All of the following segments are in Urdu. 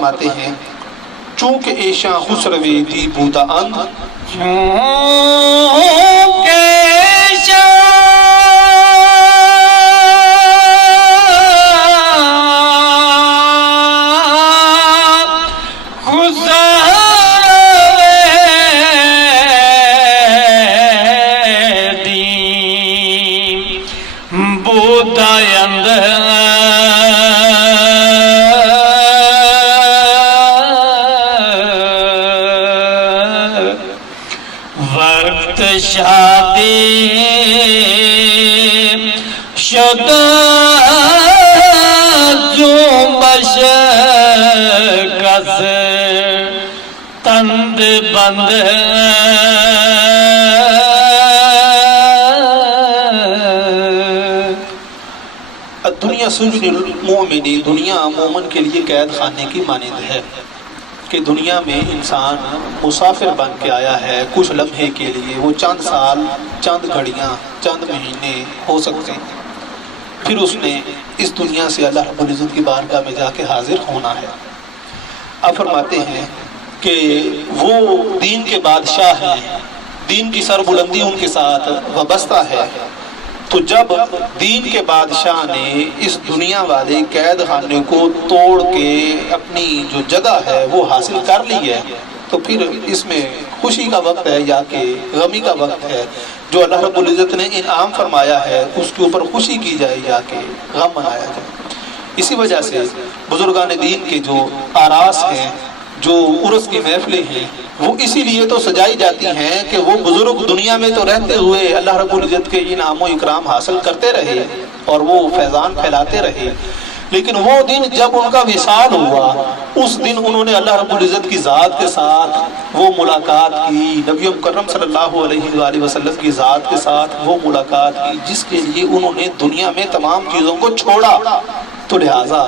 فرماتے ہیں چونکہ ایشاں خسروی دی بودا اند، چونکہ ایشاں وقت شادی شدہ زومش کس تند بند دنیا سجن المؤمنی، دنیا مومن کے لیے قید خانے کی مانند ہے کہ دنیا میں انسان مسافر بن کے آیا ہے کچھ لمحے کے لیے، وہ چند سال، چند گھڑیاں، چند مہینے ہو سکتے ہیں، پھر اس نے اس دنیا سے اللہ رب العزت کی بارگاہ میں جا کے حاضر ہونا ہے۔ آپ فرماتے ہیں کہ وہ دین کے بادشاہ ہیں، دین کی سربلندی ان کے ساتھ وابستہ ہے، تو جب دین کے بادشاہ نے اس دنیا والے قید خانے کو توڑ کے اپنی جو جگہ ہے وہ حاصل کر لی ہے، تو پھر اس میں خوشی کا وقت ہے یا کہ غمی کا وقت ہے؟ جو اللہ رب العزت نے انعام فرمایا ہے اس کے اوپر خوشی کی جائے یا کہ غم منایا جائے۔ اسی وجہ سے بزرگان دین کے جو آراس ہیں، جو عرس کی محفلیں ہیں، وہ اسی لیے تو سجائی جاتی ہیں کہ وہ بزرگ دنیا میں تو رہتے ہوئے اللہ رب العزت کے انعام و اکرام حاصل کرتے رہے اور وہ فیضان پھیلاتے رہے، لیکن وہ دن جب ان کا وصال ہوا، اس دن انہوں نے اللہ رب العزت کی ذات کے ساتھ وہ ملاقات کی، نبی مکرم صلی اللہ علیہ وآلہ وسلم کی ذات کے ساتھ وہ ملاقات کی جس کے لیے انہوں نے دنیا میں تمام چیزوں کو چھوڑا۔ تو لہٰذا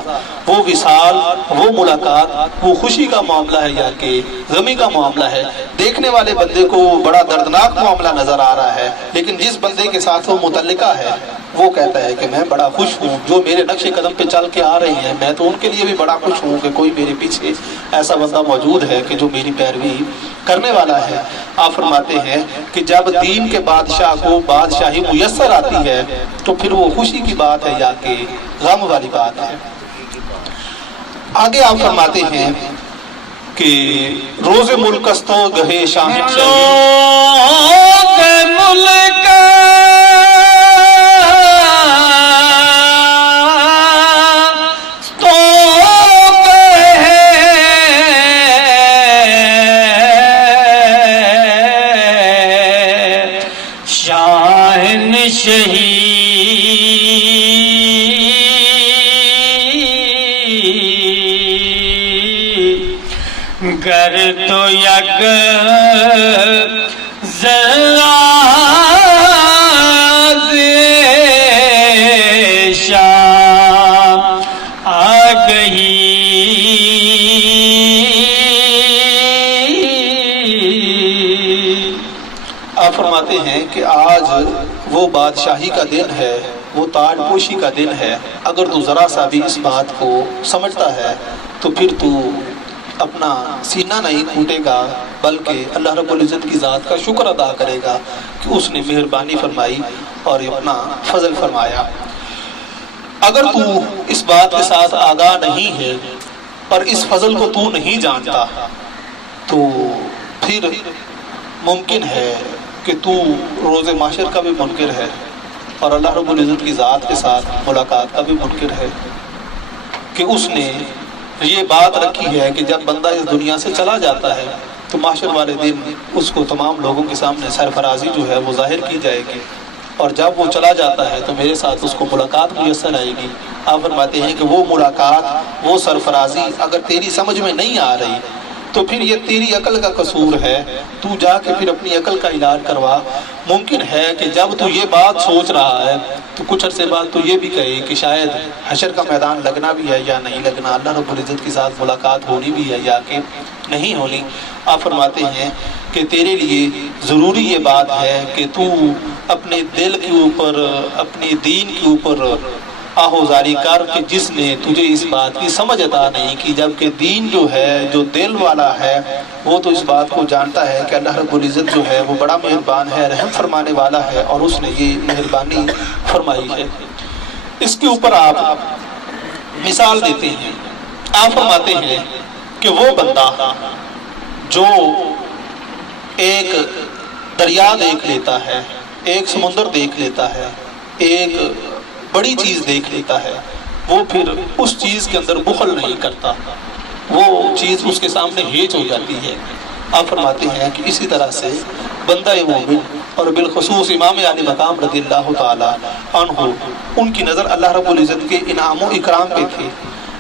وہ وصال، وہ ملاقات، وہ خوشی کا معاملہ ہے یا کہ غمی کا معاملہ ہے؟ دیکھنے والے بندے کو بڑا دردناک معاملہ نظر آ رہا ہے، لیکن جس بندے کے ساتھ وہ متعلقہ ہے وہ کہتا ہے کہ میں بڑا خوش ہوں، جو میرے نقش قدم پہ چل کے آ رہی ہیں میں تو ان کے لیے بھی بڑا خوش ہوں کہ کوئی میرے پیچھے ایسا بندہ موجود ہے کہ جو میری پیروی کرنے والا ہے۔ آپ فرماتے ہیں کہ جب دین کے بادشاہ کو بادشاہی میسر آتی ہے تو پھر وہ خوشی کی بات ہے یا کہ غم والی بات ہے؟ آگے آپ فرماتے ہیں کہ روز ملکستوں گہے شاہد ملک گر تو یک زراز شام آ گئی، آپ فرماتے ہیں کہ آج وہ بادشاہی کا دن ہے، وہ تاج پوشی کا دن ہے۔ اگر تو ذرا سا بھی اس بات کو سمجھتا ہے تو پھر تو اپنا سینہ نہیں پھوٹے گا بلکہ اللہ رب العزت کی ذات کا شکر ادا کرے گا کہ اس نے مہربانی فرمائی اور اپنا فضل فرمایا۔ اگر تو اس بات کے ساتھ آگاہ نہیں ہے اور اس فضل کو تو نہیں جانتا تو پھر ممکن ہے کہ تو روز معاشر کا بھی منکر ہے اور اللہ رب العزت کی ذات کے ساتھ ملاقات کا بھی منکر ہے کہ اس نے یہ بات رکھی ہے کہ جب بندہ اس دنیا سے چلا جاتا ہے تو معاشر والے دن اس کو تمام لوگوں کے سامنے سرفرازی جو ہے وہ ظاہر کی جائے گی، اور جب وہ چلا جاتا ہے تو میرے ساتھ اس کو ملاقات میسر آئے گی۔ آپ فرماتے ہیں کہ وہ ملاقات، وہ سرفرازی اگر تیری سمجھ میں نہیں آ رہی تو پھر یہ تیری عقل کا قصور ہے، تو جا کے پھر اپنی عقل کا علاج کروا۔ ممکن ہے کہ جب تو یہ بات سوچ رہا ہے تو کچھ عرصے بعد تو یہ بھی کہے کہ شاید حشر کا میدان لگنا بھی ہے یا نہیں لگنا، اللہ رب العزت کے ساتھ ملاقات ہونی بھی ہے یا کہ نہیں ہونی۔ آپ فرماتے ہیں کہ تیرے لیے ضروری یہ بات ہے کہ تو اپنے دل کے اوپر، اپنے دین کے اوپر آہوزاری کر کہ جس نے تجھے اس بات کی سمجھ عطا نہیں کی، جبکہ دین جو ہے، جو دل والا ہے، وہ تو اس بات کو جانتا ہے کہ اللہ رب العزت جو ہے وہ بڑا مہربان ہے، رحم فرمانے والا ہے، اور اس نے یہ مہربانی فرمائی ہے۔ اس کے اوپر آپ مثال دیتے ہیں، آپ فرماتے ہیں کہ وہ بندہ جو ایک دریا دیکھ لیتا ہے، ایک سمندر دیکھ لیتا ہے، ایک بڑی چیز دیکھ لیتا ہے، وہ پھر اس چیز کے اندر بخل نہیں کرتا، وہ چیز اس کے سامنے ہیج ہو جاتی ہے۔ آپ فرماتے ہیں کہ اسی طرح سے بندہ مومن اور بالخصوص امام عالی مقام رضی اللہ تعالی عنہ، ان کی نظر اللہ رب العزت کے انعام و اکرام پہ تھی۔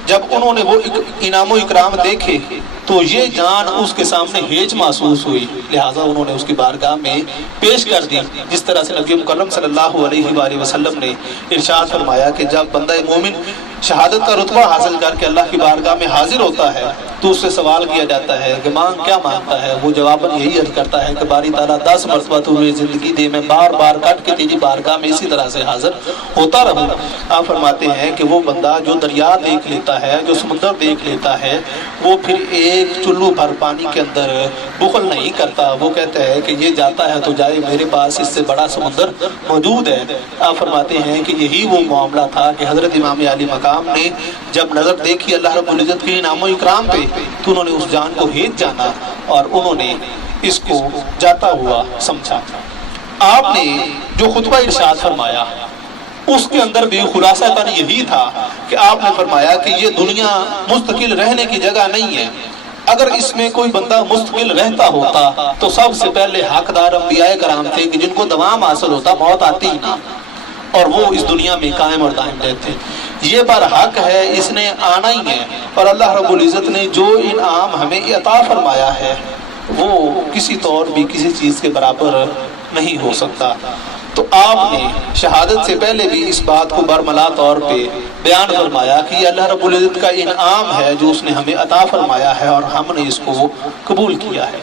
جب انہوں نے وہ انعام و اکرام دیکھے تو یہ جان اس کے سامنے ہیج محسوس ہوئی، لہٰذا انہوں نے اس کی بارگاہ میں پیش کر دی، جس طرح سے نبی مکرم صلی اللہ علیہ وآلہ وسلم نے ارشاد فرمایا کہ جب بندہ مومن شہادت کا رتبہ حاصل کر کے اللہ کی بارگاہ میں حاضر ہوتا ہے تو اس سے سوال کیا جاتا ہے کہ مانگ کیا مانگتا ہے، وہ جواباً یہی عرض کرتا ہے کہ باری تعالیٰ 10 مرتبہ تمہیں زندگی دے، میں بار بار کٹ کے تیری بارگاہ میں اسی طرح سے حاضر ہوتا رہوں۔ آپ فرماتے ہیں کہ وہ بندہ جو دریا دیکھ لیتا ہے، جو سمندر دیکھ لیتا ہے، وہ پھر ایک چلو بھر پانی کے اندر بخل نہیں کرتا، وہ کہتا ہے کہ یہ جاتا ہے تو جائے، میرے پاس اس سے بڑا سمندر موجود ہے۔ آپ فرماتے ہیں کہ یہی وہ معاملہ تھا کہ حضرت امام علی مقام نے جب نظر دیکھی اللہ رب العزت کے انعام و اکرام پہ تو انہوں نے اس جان کو ہیج جانا اور انہوں نے اس کو جاتا ہوا سمجھا۔ آپ نے جو خطبہ ارشاد فرمایا اس کے اندر بھی خلاصہ تن یہی تھا کہ آپ نے فرمایا کہ یہ دنیا مستقل رہنے کی جگہ نہیں ہے، اگر اس میں کوئی بندہ مستقل رہتا ہوتا تو سب سے پہلے حقدار انبیاء کرام تھے کہ جن کو دوام حاصل ہوتا، موت آتی ہی نہ، اور وہ اس دنیا میں قائم اور دائم رہتے۔ یہ بر حق ہے، اس نے آنا ہی ہے، اور اللہ رب العزت نے جو انعام ہمیں عطا فرمایا ہے وہ کسی طور بھی کسی چیز کے برابر نہیں ہو سکتا۔ تو آپ نے شہادت سے پہلے بھی اس بات کو برملا طور پہ بیان فرمایا کہ یہ اللہ رب العزت کا انعام ہے جو اس نے ہمیں عطا فرمایا ہے اور ہم نے اس کو قبول کیا ہے۔